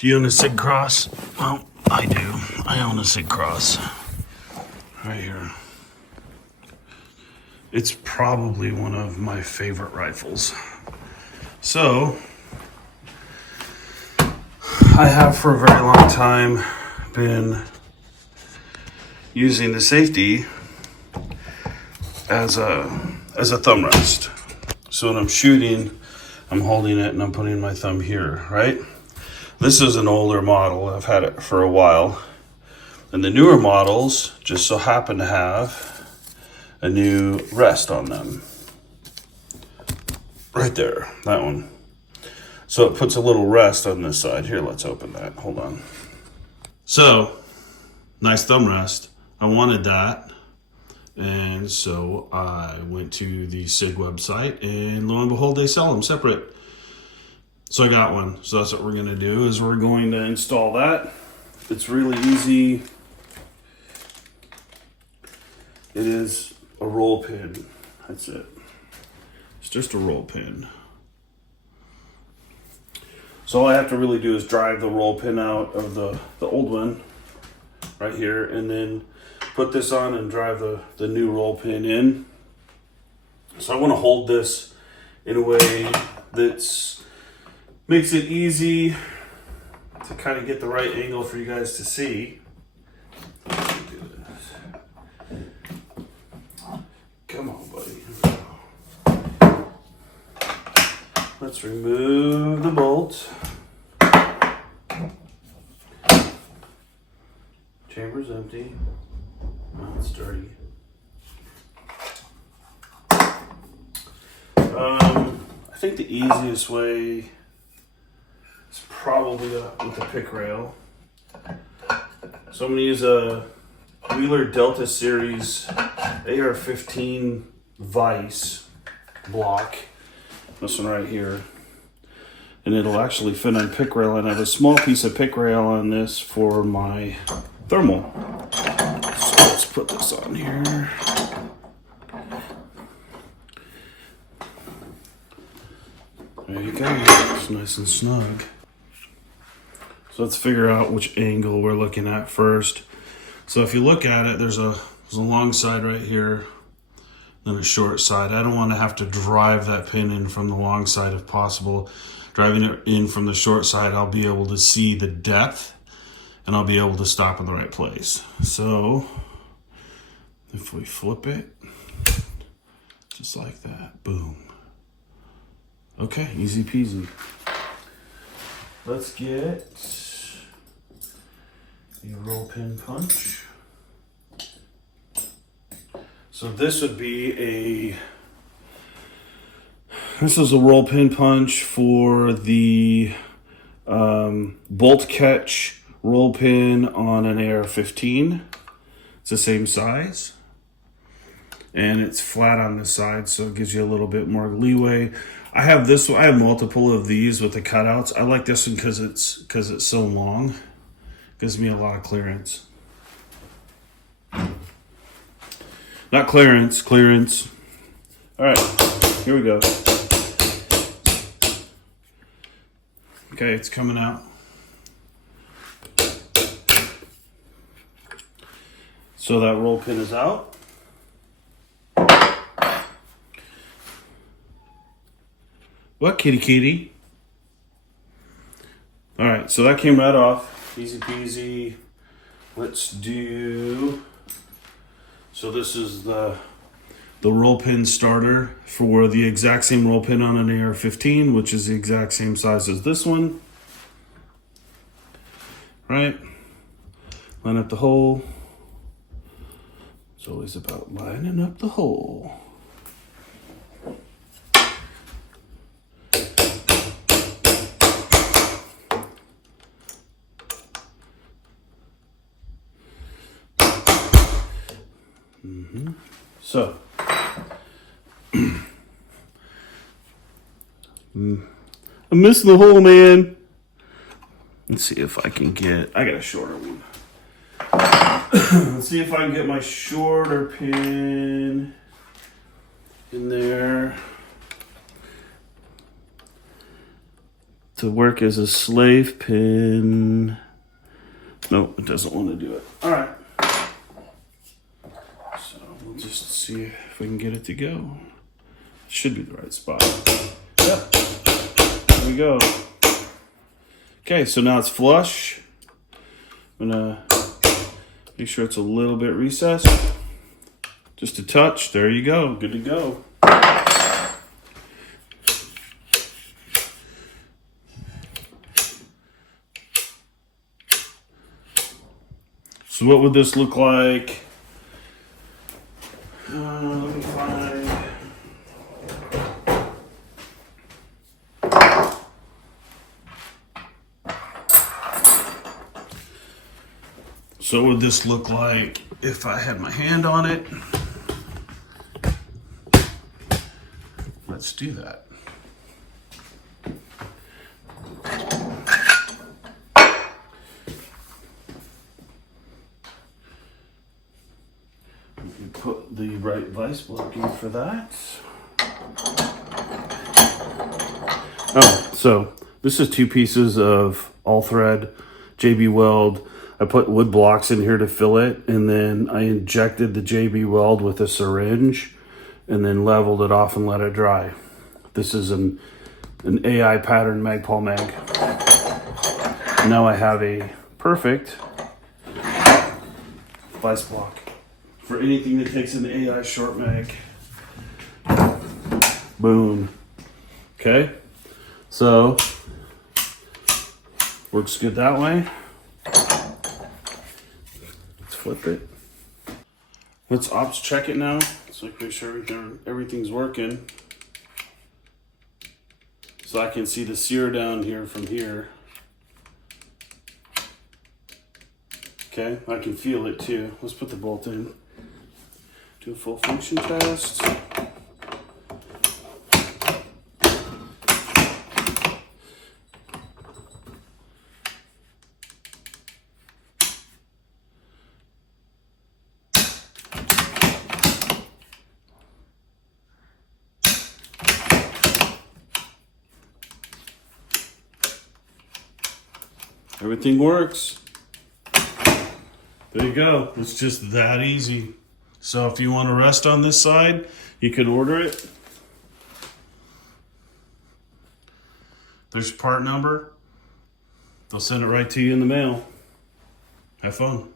Do you own a Sig Cross? Well, I do. I own a Sig Cross. Right here. It's probably one of my favorite rifles. So, I have for a very long time been using the safety as a thumb rest. So when I'm shooting, I'm holding it and I'm putting my thumb here, right? This is an older model. I've had it for a while. And the newer models just so happen to have a new rest on them. Right there, that one. So it puts a little rest on this side. Here, let's open that. Hold on. So, nice thumb rest. I wanted that. And so I went to the SIG website, and lo and behold, they sell them separate. So I got one. So that's what we're gonna do, is we're going to install that. It's really easy. It is a roll pin. That's it. It's just a roll pin. So all I have to really do is drive the roll pin out of the old one right here, and then put this on and drive the new roll pin in. So I want to hold this in a way that makes it easy to kind of get the right angle for you guys to see. Come on, buddy. Let's remove the bolt. Chamber's empty. Oh, it's dirty. I think the easiest way is probably with a pick rail. So I'm going to use a Wheeler Delta Series AR-15 Vice block. This one right here. And it'll actually fit on pick rail, and I have a small piece of pick rail on this for my thermal. So let's put this on here. There you go. It's nice and snug. So let's figure out which angle we're looking at first. So if you look at it, there's a long side right here, then a short side. I don't want to have to drive that pin in from the long side if possible. Driving it in from the short side, I'll be able to see the depth, and I'll be able to stop in the right place. So if we flip it, just like that, boom. Okay, easy peasy. Let's get a roll pin punch. So this would be this is a roll pin punch for the bolt catch roll pin on an AR-15. It's the same size, and it's flat on the side, so it gives you a little bit more leeway. I have this one. I have multiple of these with the cutouts. I like this one because it's so long. Gives me a lot of clearance. Not clearance, clearance. All right, here we go. Okay, it's coming out. So that roll pin is out. What, kitty kitty? All right, so that came right off. Easy peasy. Let's do... So this is the roll pin starter for the exact same roll pin on an AR-15, which is the exact same size as this one. Right? Line up the hole. It's always about lining up the hole. So, I'm missing the hole, man. Let's see if I can get, I got a shorter one. Let's see if I can get my shorter pin in there. to work as a slave pin. No, it doesn't want to do it. All right. So we'll just see if we can get it to go. Should be the right spot. Yep. There we go. Okay, so now it's flush. I'm gonna make sure it's a little bit recessed. Just a touch. There you go. Good to go. So what would this look like? Let me find. So what would this look like if I had my hand on it? Let's do that. Put the right vice block in for that. Oh, so this is 2 pieces of all thread JB Weld. I put wood blocks in here to fill it, and then I injected the JB Weld with a syringe and then leveled it off and let it dry. This is an AI pattern Magpul mag. Now I have a perfect vice block for anything that takes an AI short mag. Boom. Okay, so works good that way. Let's flip it. Let's ops check it now. So I can make sure everything's working. So I can see the sear down here from here. Okay, I can feel it too. Let's put the bolt in. Do a full function test. Everything works. There you go. It's just that easy. So if you want to rest on this side, you can order it. There's your part number. They'll send it right to you in the mail. Have fun.